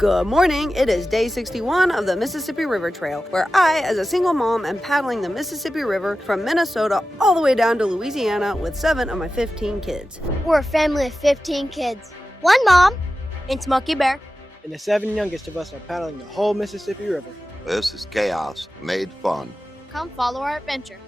Good morning. It is day 61 of the Mississippi River Trail, where I, as a single mom, am paddling the Mississippi River from Minnesota all the way down to Louisiana with 7 of my 15 kids. We're a family of 15 kids. One mom and Smokey Bear. And the 7 youngest of us are paddling the whole Mississippi River. This is chaos made fun. Come follow our adventure.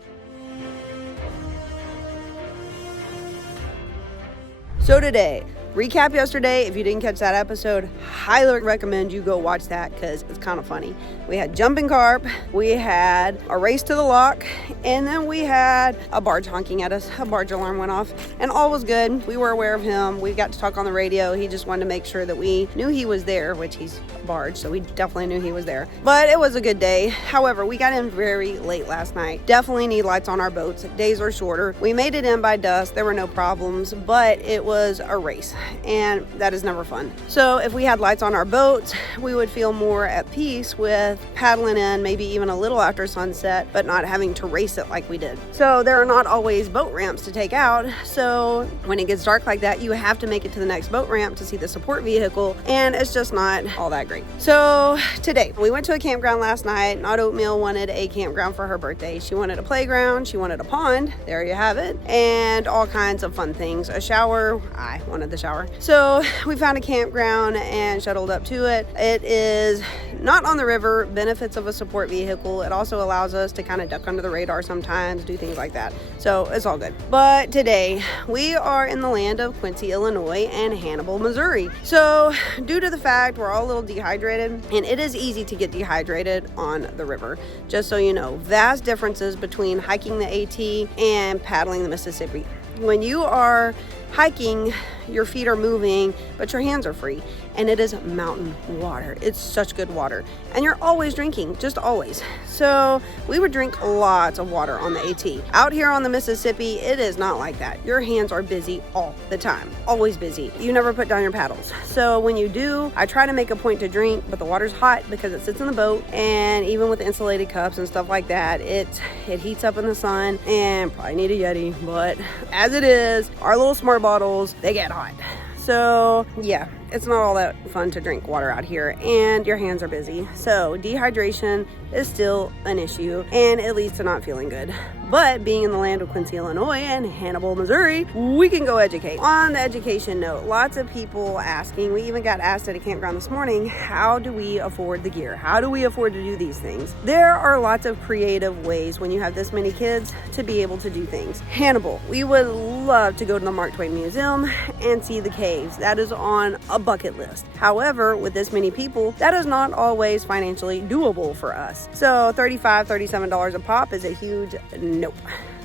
So today, recap yesterday. If you didn't catch that episode, highly recommend you go watch that because it's kind of funny. We had jumping carp, we had a race to the lock, and then we had a barge honking at us. A barge alarm went off, and all was good. We were aware of him. We got to talk on the radio. He just wanted to make sure that we knew he was there, which he's a barge, so we definitely knew he was there. But it was a good day. However, we got in very late last night. Definitely need lights on our boats. Days are shorter. We made it in by dusk. There were no problems, but it was a race, and that is never fun. So if we had lights on our boats, we would feel more at peace with paddling in maybe even a little after sunset, but not having to race it like we did. So there are not always boat ramps to take out. So when it gets dark like that, you have to make it to the next boat ramp to see the support vehicle, and it's just not all that great. So today, we went to a campground last night. Not Oatmeal wanted a campground for her birthday. She wanted a playground, she wanted a pond, there you have it, and all kinds of fun things. A shower, I wanted the shower. So we found a campground and shuttled up to it. It is not on the river, benefits of a support vehicle. It also allows us to kind of duck under the radar sometimes, do things like that. So it's all good. But today we are in the land of Quincy, Illinois and Hannibal, Missouri. So due to the fact we're all a little dehydrated, and it is easy to get dehydrated on the river, just so you know, vast differences between hiking the AT and paddling the Mississippi. When you are hiking, your feet are moving, but your hands are free, and it is mountain water. It's such good water, and you're always drinking, just always. So we would drink lots of water on the AT. Out here on the Mississippi, it is not like that. Your hands are busy all the time, always busy. You never put down your paddles. So when you do, I try to make a point to drink, but the water's hot because it sits in the boat, and even with insulated cups and stuff like that, it heats up in the sun, and probably need a Yeti, but as it is, our little smart bottles, they get hot. So yeah, it's not all that fun to drink water out here, and your hands are busy. So dehydration is still an issue, and it leads to not feeling good. But being in the land of Quincy, Illinois and Hannibal, Missouri, we can go educate. On the education note, lots of people asking, we even got asked at a campground this morning, how do we afford the gear? How do we afford to do these things? There are lots of creative ways when you have this many kids to be able to do things. Hannibal, we would love to go to the Mark Twain Museum and see the caves. That is on a bucket list. However, with this many people, that is not always financially doable for us. So $35, $37 a pop is a huge nope.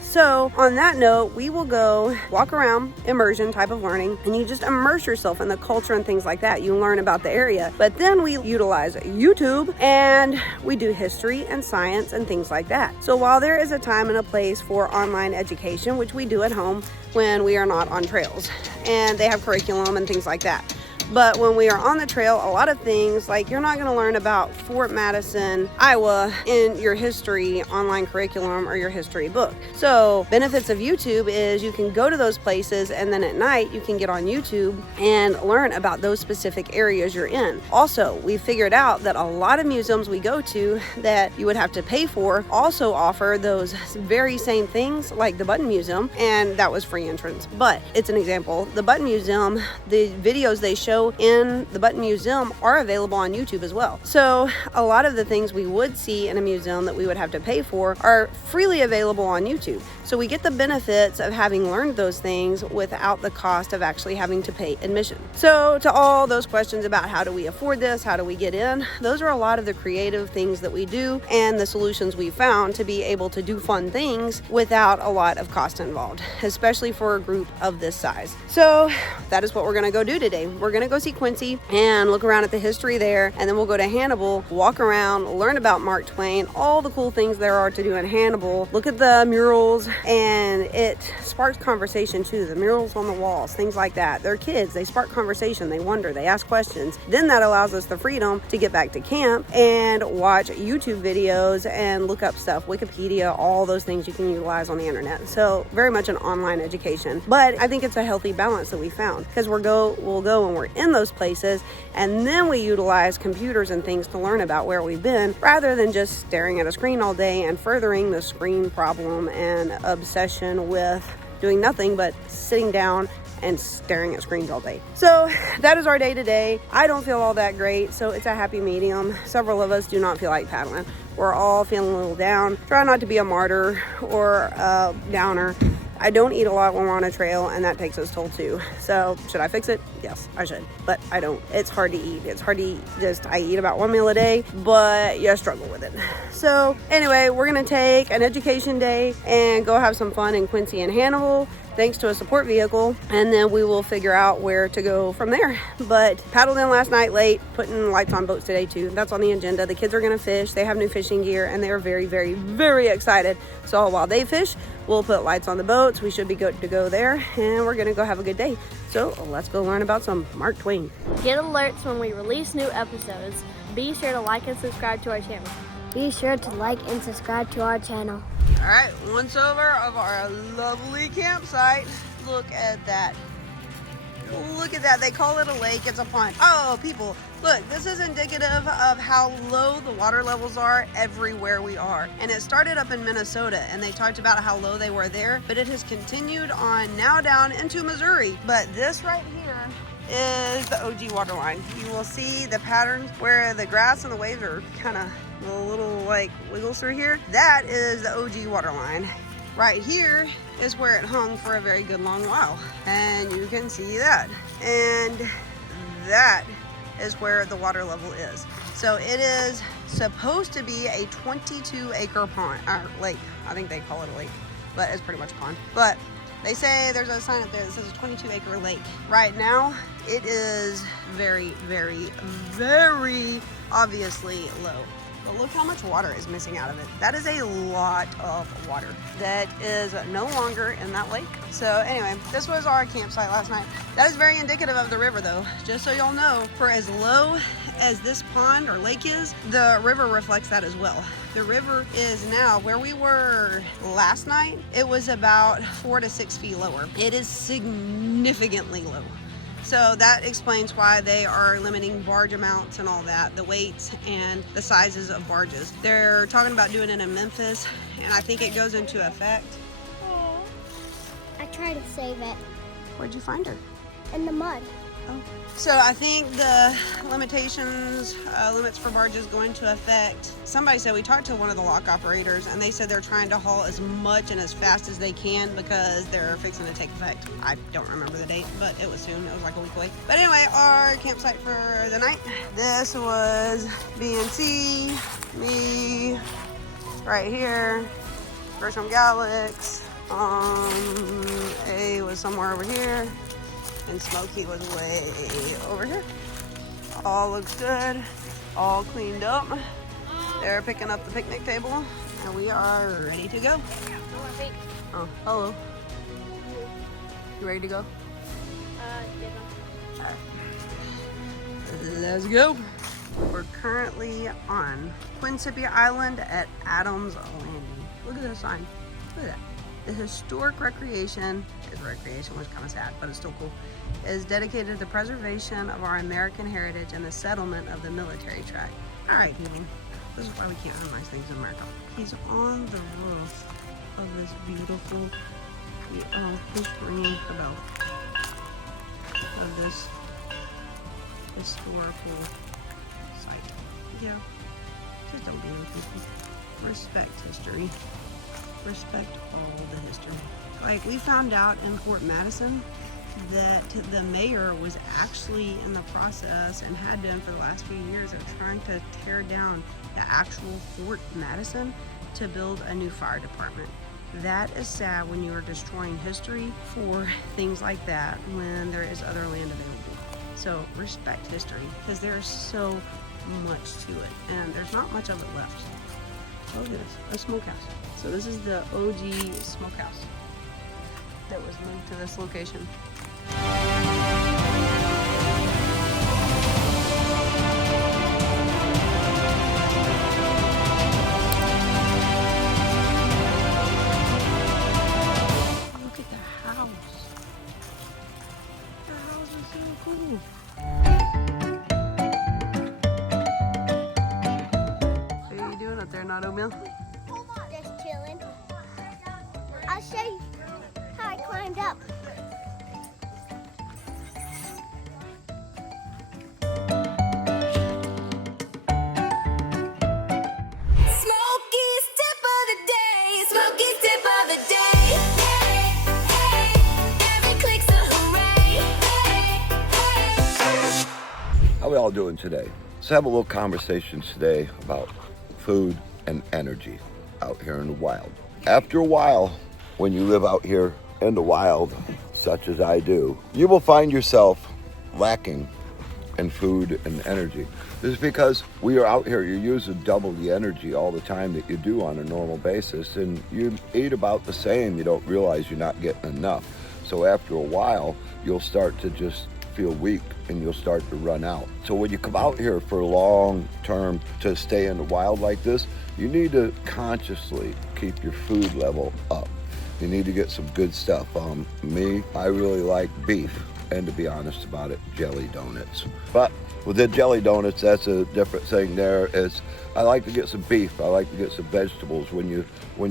So on that note, we will go walk around, immersion type of learning, and you just immerse yourself in the culture and things like that. You learn about the area, but then we utilize YouTube and we do history and science and things like that. So while there is a time and a place for online education, which we do at home when we are not on trails, and they have curriculum and things like that. But when we are on the trail, a lot of things, like you're not going to learn about Fort Madison, Iowa in your history online curriculum or your history book. So benefits of YouTube is you can go to those places, and then at night you can get on YouTube and learn about those specific areas you're in. Also, we figured out that a lot of museums we go to that you would have to pay for also offer those very same things, like the Button Museum, and that was free entrance. But it's an example. The Button Museum, the videos they show in the Button Museum are available on YouTube as well. So a lot of the things we would see in a museum that we would have to pay for are freely available on YouTube. So we get the benefits of having learned those things without the cost of actually having to pay admission. So to all those questions about how do we afford this, how do we get in, those are a lot of the creative things that we do and the solutions we found to be able to do fun things without a lot of cost involved, especially for a group of this size. So that is what we're going to go do today. We're going to go see Quincy and look around at the history there, and then we'll go to Hannibal, walk around, learn about Mark Twain, all the cool things there are to do in Hannibal, look at the murals, and it sparks conversation too. The murals on the walls, things like that. They're kids, they spark conversation, they wonder, they ask questions. Then that allows us the freedom to get back to camp and watch YouTube videos and look up stuff, Wikipedia, all those things you can utilize on the internet. So very much an online education, but I think it's a healthy balance that we found, because we'll go and we're in those places, and then we utilize computers and things to learn about where we've been rather than just staring at a screen all day and furthering the screen problem and obsession with doing nothing but sitting down and staring at screens all day. So that is our day today. I don't feel all that great, so it's a happy medium. Several of us do not feel like paddling. We're all feeling a little down. Try not to be a martyr or a downer. I don't eat a lot when we're on a trail, and that takes its toll too. So should I fix it? Yes, I should, but I don't. It's hard to eat. It's hard to eat. I eat about 1 meal a day, but you struggle with it. So anyway, we're gonna take an education day and go have some fun in Quincy and Hannibal, thanks to a support vehicle, and then we will figure out where to go from there. But paddled in last night late, putting lights on boats today too. That's on the agenda. The kids are gonna fish. They have new fishing gear, and they are very, very, very excited. So while they fish, we'll put lights on the boats. We should be good to go there, and we're gonna go have a good day. So let's go learn about some Mark Twain. Get alerts when we release new episodes. Be sure to like and subscribe to our channel. Be sure to like and subscribe to our channel. All right, once over of our lovely campsite. Look at that. Look at that. They call it a lake. It's a pond. Oh, people, look, this is indicative of how low the water levels are everywhere we are. And it started up in Minnesota, and they talked about how low they were there, but it has continued on now down into Missouri. But this right here is the OG water line. You will see the patterns where the grass and the waves are kind of little like wiggles through here. That is the OG water line. Right here is where it hung for a very good long while, and you can see that. And that is where the water level is. So it is supposed to be a 22-acre pond, or lake. I think they call it a lake, but it's pretty much a pond. But they say there's a sign up there that says a 22-acre lake. Right now, it is very, very, very obviously low. But look how much water is missing out of it. That is a lot of water that is no longer in that lake. So anyway, this was our campsite last night. That is very indicative of the river though. Just so y'all know, for as low as this pond or lake is, the river reflects that as well. The river is now where we were last night. It was about 4 to 6 feet lower. It is significantly low. So that explains why they are limiting barge amounts and all that, the weights and the sizes of barges. They're talking about doing it in Memphis, and I think it goes into effect. Oh, I tried to save it. Where'd you find her? In the mud. Oh. So I think the limitations, limits for barges go into effect. Somebody said, we talked to one of the lock operators, and they said they're trying to haul as much and as fast as they can because they're fixing to take effect. I don't remember the date, but it was soon. It was like a week away. But anyway, our campsite for the night. This was BNC, me, right here, Gresham Galax. A was somewhere over here, and Smokey was way over here. All looks good, all cleaned up. They're picking up the picnic table, and we are ready to go. Oh, hello. You ready to go? Let's go. We're currently on Quincy Island at Adams Landing. Look at this sign. Look at that. The historic recreation was kind of sad, but it's still cool, is dedicated to the preservation of our American heritage and the settlement of the military tract. All right, people, this is why we can't have nice things in America. He's on the roof of this beautiful, who's ringing the bell? Of this historical site. Yeah, just don't be with people. Respect history. Respect all the history. Like, we found out in Fort Madison that the mayor was actually in the process, and had been for the last few years, of trying to tear down the actual Fort Madison to build a new fire department. That is sad when you are destroying history for things like that when there is other land available. So respect history, because there is so much to it, and there's not much of it left. Oh, look at this, a smokehouse. So this is the OG smokehouse that was moved to this location. Look at the house. The house is so cool. Romeo? Just chilling. I'll show you how I climbed up. Smokey's tip of the day. Smokey's tip of the day. Hey, hey, every click's a hooray. Hey, hey. How are we all doing today? Let's have a little conversation today about food and energy out here in the wild. After a while, when you live out here in the wild, such as I do, you will find yourself lacking in food and energy. This is because we are out here, you're using double the energy all the time that you do on a normal basis, and you eat about the same. You don't realize you're not getting enough. So after a while, you'll start to just feel weak and you'll start to run out. So when you come out here for long term to stay in the wild like this, you need to consciously keep your food level up. You need to get some good stuff. Me, I really like beef, and to be honest about it, jelly donuts. But with the jelly donuts, that's a different thing there. I like to get some beef. I like to get some vegetables. When you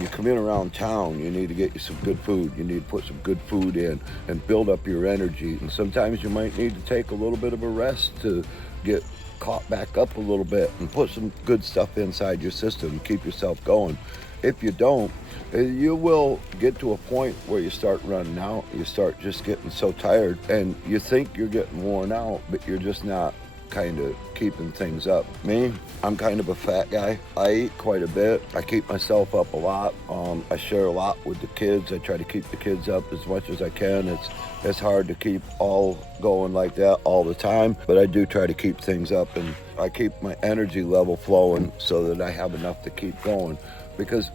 come in around town, you need to get you some good food. You need to put some good food in and build up your energy. And sometimes you might need to take a little bit of a rest to get caught back up a little bit and put some good stuff inside your system and keep yourself going. If you don't, you will get to a point where you start running out. You start just getting so tired and you think you're getting worn out, but you're just not kind of keeping things up. Me, I'm kind of a fat guy. I eat quite a bit. I keep myself up a lot. I share a lot with the kids. I try to keep the kids up as much as I can. It's hard to keep all going like that all the time, but I do try to keep things up, and I keep my energy level flowing so that I have enough to keep going. Because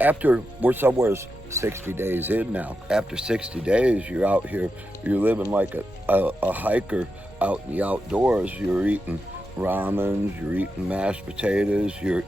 after we're somewhere 60 days in now, after 60 days, you're out here, you're living like a hiker out in the outdoors. You're eating ramens, you're eating mashed potatoes, you're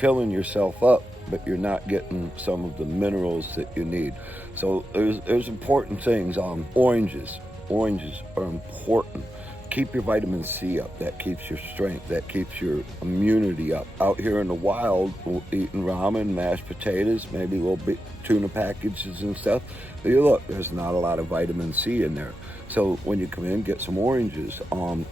filling yourself up, but you're not getting some of the minerals that you need. So there's important things. Oranges are important. Keep your vitamin C up. That keeps your strength. That keeps your immunity up. Out here in the wild, eating ramen, mashed potatoes, maybe a little bit tuna packages and stuff. But you look, there's not a lot of vitamin C in there. So when you come in, get some oranges.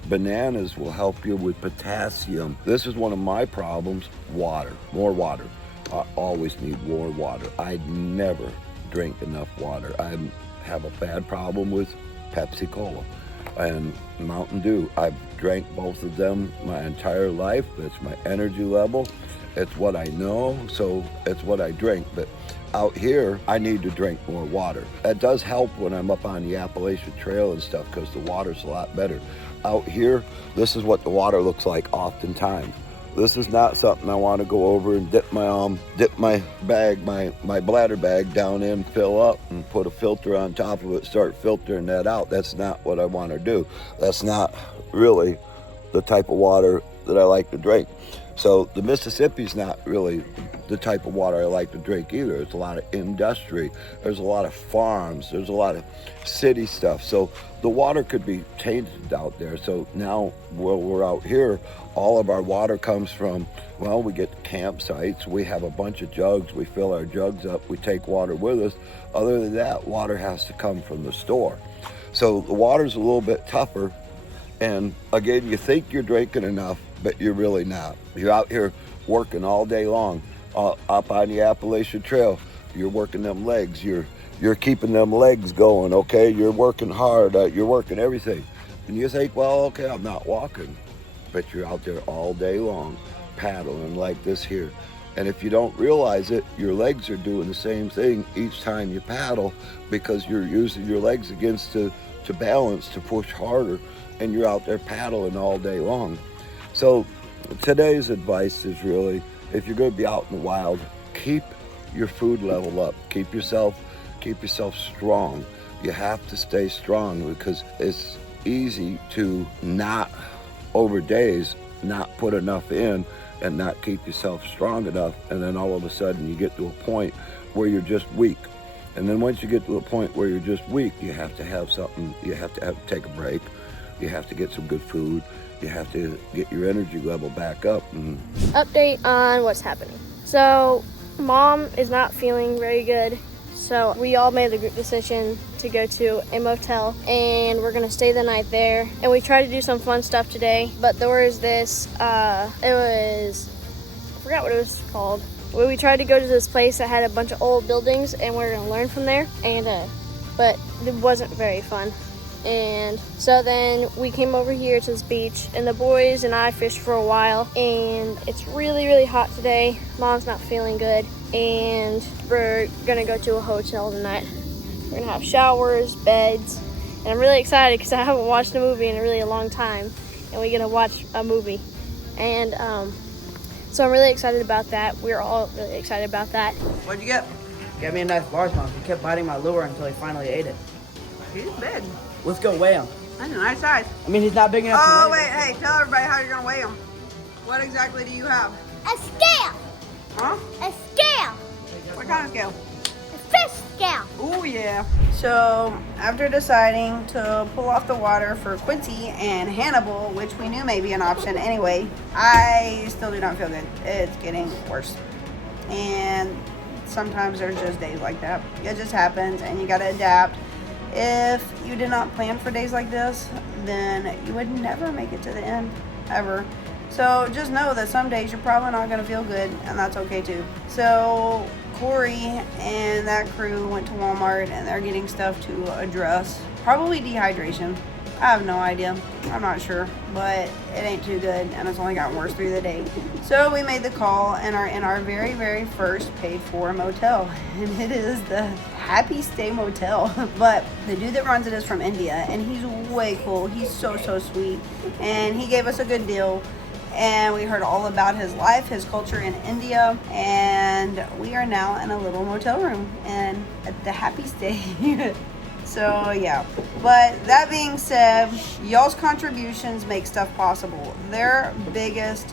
Bananas will help you with potassium. This is one of my problems, water, more water. I always need more water. I never drink enough water. I have a bad problem with Pepsi Cola and Mountain Dew. I've drank both of them my entire life. That's my energy level. It's what I know, so it's what I drink. But out here, I need to drink more water. That does help when I'm up on the Appalachian Trail and stuff, because the water's a lot better. Out here, this is what the water looks like oftentimes. This is not something I want to go over and dip my bag, my bladder bag down in, fill up, and put a filter on top of it, start filtering that out. That's not what I want to do. That's not really the type of water that I like to drink. So the Mississippi's not really the type of water I like to drink either. It's a lot of industry. There's a lot of farms. There's a lot of city stuff. So the water could be tainted out there. So now while we're out here, all of our water comes from, well, we get campsites. We have a bunch of jugs. We fill our jugs up. We take water with us. Other than that, water has to come from the store. So the water's a little bit tougher. And again, you think you're drinking enough, but you're really not. You're out here working all day long up on the Appalachian Trail. You're working them legs. You're keeping them legs going, okay? You're working hard. You're working everything. And you think, well, okay, I'm not walking. But you're out there all day long paddling like this here. And if you don't realize it, your legs are doing the same thing each time you paddle, because you're using your legs against to balance, to push harder, and you're out there paddling all day long. So today's advice is really, if you're going to be out in the wild, keep your food level up. Keep yourself strong. You have to stay strong, because it's easy to not, over days, not put enough in and not keep yourself strong enough. And then all of a sudden you get to a point where you're just weak. And then once you get to a point where you're just weak, you have to have something, you have to take a break. You have to get some good food. you have to get your energy level back up. And Update on what's happening. So, Mom is not feeling very good. So we all made the group decision to go to a motel, and we're gonna stay the night there. And we tried to do some fun stuff today, but there was this, I forgot what it was called. We tried to go to this place that had a bunch of old buildings, and we were gonna learn from there. And but it wasn't very fun. And so then we came over here to this beach, and the boys and I fished for a while, and it's really, really hot today. Mom's not feeling good, and we're gonna go to a hotel tonight. We're gonna have showers, beds, and I'm really excited because I haven't watched a movie in a really long time, and we're gonna watch a movie. And so I'm really excited about that. We're all really excited about that. What'd you get? Got me a nice largemouth. He kept biting my lure until he finally ate it. He's big. Let's go weigh him. That's a nice size. I mean, he's not big enough Oh, to weigh. wait, hey, tell everybody how you're gonna weigh them. What exactly do you have? A scale. Huh? A scale. What kind of scale? A fish scale. Oh, yeah. So, after deciding to pull off the water for Quincy and Hannibal, which we knew may be an option anyway, I still do not feel good. It's getting worse. And sometimes there's just days like that. It just happens, and you gotta adapt. If you did not plan for days like this, then you would never make it to the end, ever. So just know that some days you're probably not going to feel good, and that's okay too. So Corey and that crew went to Walmart, and they're getting stuff to address probably dehydration. I have no idea. I'm not sure, but it ain't too good, and it's only gotten worse through the day. So we made the call and are in our very, very first paid-for motel, and it is the Happy Stay Motel. But the dude that runs it is from India, and he's way cool. He's so, so sweet, and he gave us a good deal. And we heard all about his life, his culture in India, and we are now in a little motel room and at the Happy Stay. So yeah, but that being said, y'all's contributions make stuff possible. Their biggest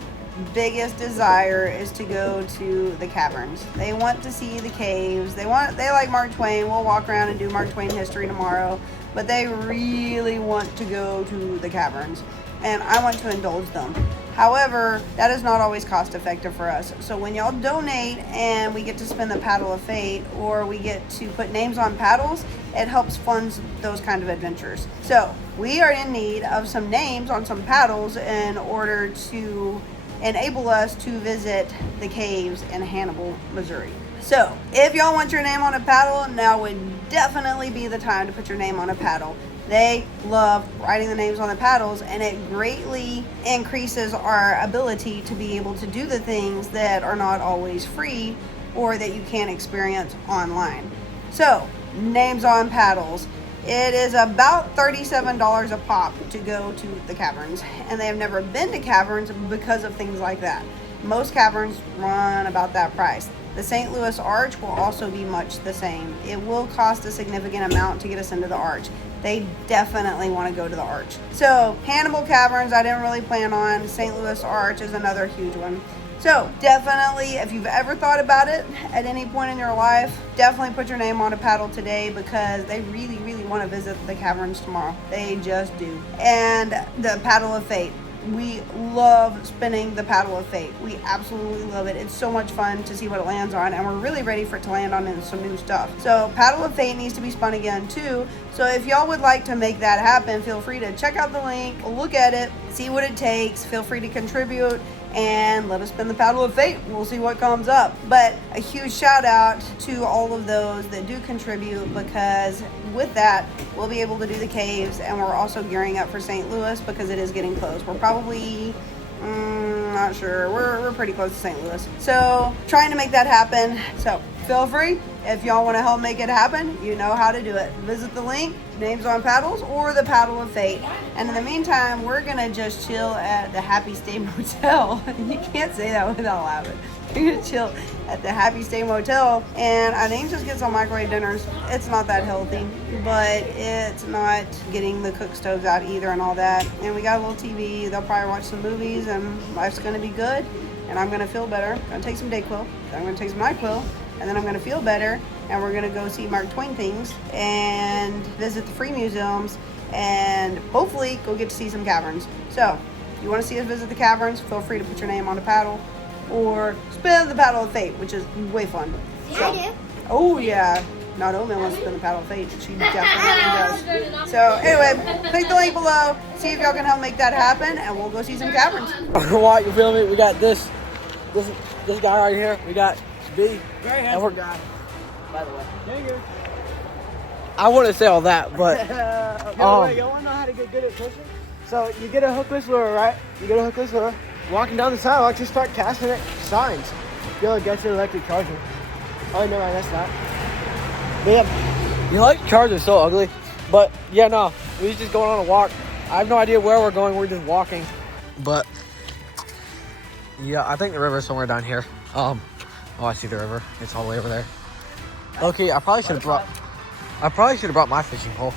desire is to go to the caverns. They want to see the caves. They like Mark Twain. We'll walk around and do Mark Twain history tomorrow, but they really want to go to the caverns, and I want to indulge them. However, that is not always cost effective for us. So when y'all donate and we get to spin the paddle of fate, or we get to put names on paddles, it helps fund those kind of adventures. So we are in need of some names on some paddles in order to enable us to visit the caves in Hannibal, Missouri. So if y'all want your name on a paddle, now would definitely be the time to put your name on a paddle. They love writing the names on the paddles, and it greatly increases our ability to be able to do the things that are not always free or that you can't experience online. So, names on paddles. It is about $37 a pop to go to the caverns, and they have never been to caverns because of things like that. Most caverns run about that price. The St. Louis Arch will also be much the same. It will cost a significant amount to get us into the Arch. They definitely want to go to the Arch. So Hannibal Caverns, I didn't really plan on. St. Louis Arch is another huge one. So definitely, if you've ever thought about it at any point in your life, definitely put your name on a paddle today, because they really, really want to visit the caverns tomorrow. They just do. And the Paddle of Fate. We love spinning the Paddle of Fate. We absolutely love it. It's so much fun to see what it lands on, and we're really ready for it to land on some new stuff. So Paddle of Fate needs to be spun again too. So if y'all would like to make that happen, feel free to check out the link, look at it, see what it takes, feel free to contribute, and let us spin the Paddle of Fate. We'll see what comes up. But a huge shout out to all of those that do contribute, because with that, we'll be able to do the caves, and we're also gearing up for St. Louis because it is getting close. We're probably, not sure. We're pretty close to St. Louis. So trying to make that happen. So feel free. If y'all want to help make it happen, you know how to do it. Visit the link, names on paddles, or the Paddle of Fate. And in the meantime, we're going to just chill at the Happy Stay Motel. You can't say that without laughing. We're going to chill at the Happy Stay Motel. And I think just get some microwave dinners. It's not that healthy, but it's not getting the cook stoves out either and all that. And we got a little TV. They'll probably watch some movies, and life's going to be good. And I'm going to feel better. I'm going to take some Dayquil. Then I'm going to take some NyQuil. And then I'm going to feel better, and we're going to go see Mark Twain things and visit the free museums and hopefully go get to see some caverns. So you want to see us visit the caverns, feel free to put your name on a paddle or spin the paddle of fate, which is way fun. Yeah, I do. Oh yeah, not only wants to spin the paddle of fate, she definitely does. So anyway, click the link below, see if y'all can help make that happen, and we'll go see some caverns. What, you feel me? We got this guy right here. We got B. Very handsome guy, by the way. I wouldn't say all that, but Wait, you want to know how to get good at fishing? So you get a hookless lure, right? You get a hookless lure. Walking down the sidewalk, just start casting it. Signs. You'll get your electric charger. Oh, no, that's not. Man, your electric charger's so ugly. But yeah, no, we're just going on a walk. I have no idea where we're going. We're just walking. But yeah, I think the river's somewhere down here. Oh, I see the river. It's all the way over there. Okay, I probably should have brought my fishing pole.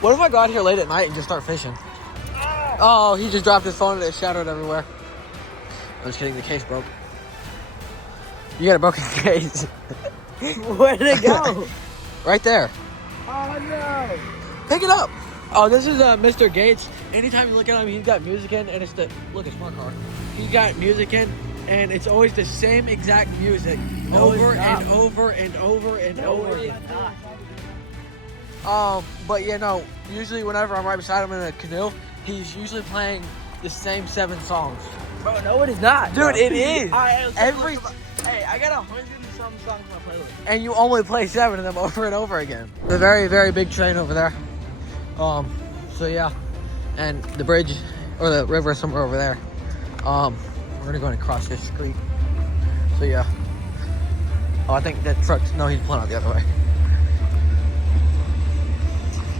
What if I go out here late at night and just start fishing? Oh, he just dropped his phone and it shattered everywhere. I'm just kidding, the case broke. You got a broken case. Where did it go? Right there. Oh no. Pick it up. Oh, this is Mr. Gates. Anytime you look at him, he's got music in, and it's look, it's my car. He's got music in, and it's always the same exact music over and over and over and over again. But you know, usually whenever I'm right beside him in a canoe, he's usually playing the same 7 songs. Bro, no, it is not. Dude, it is. Hey, I got 100 and some songs on my playlist. And you only play 7 of them over and over again. The very, very big train over there. So yeah. And the bridge, or the river is somewhere over there. We're gonna go and cross this street. So yeah. Oh, I think that truck, no, he's pulling out the other way.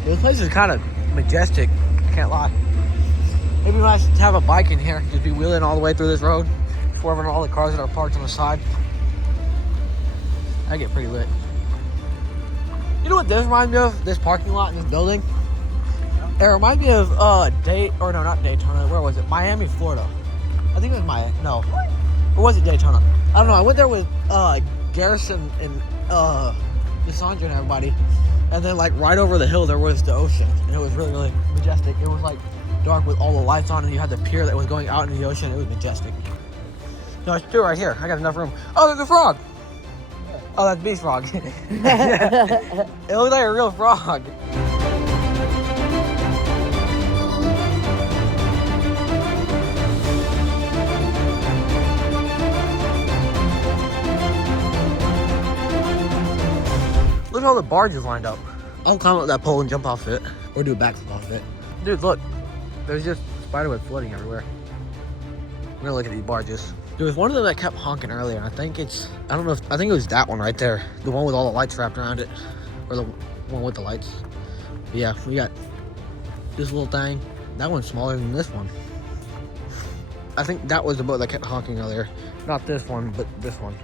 This place is kind of majestic, can't lie. Maybe we might have a bike in here, just be wheeling all the way through this road, swerving all the cars that are parked on the side. I get pretty lit. You know what this reminds me of? This parking lot in this building? It reminds me of not Daytona, where was it? Miami, Florida. I think it was Miami, no. Or was it Daytona? I don't know, I went there with Garrison and Lysandra and everybody. And then like right over the hill there was the ocean. And it was really, really majestic. It was like dark with all the lights on, and you had the pier that was going out into the ocean. It was majestic. No, it's 2 right here. I got enough room. Oh, there's a frog. Oh, that's B's frog. It looks like a real frog. Look at all the barges lined up. I'll climb up that pole and jump off it. Or do a backflip off it. Dude, look. There's just spiderweb floating everywhere. We're gonna look at these barges. There was one of them that kept honking earlier. I think it was that one right there. The one with all the lights wrapped around it. Or the one with the lights. But yeah, we got this little thing. That one's smaller than this one. I think that was the boat that kept honking earlier. Not this one, but this one.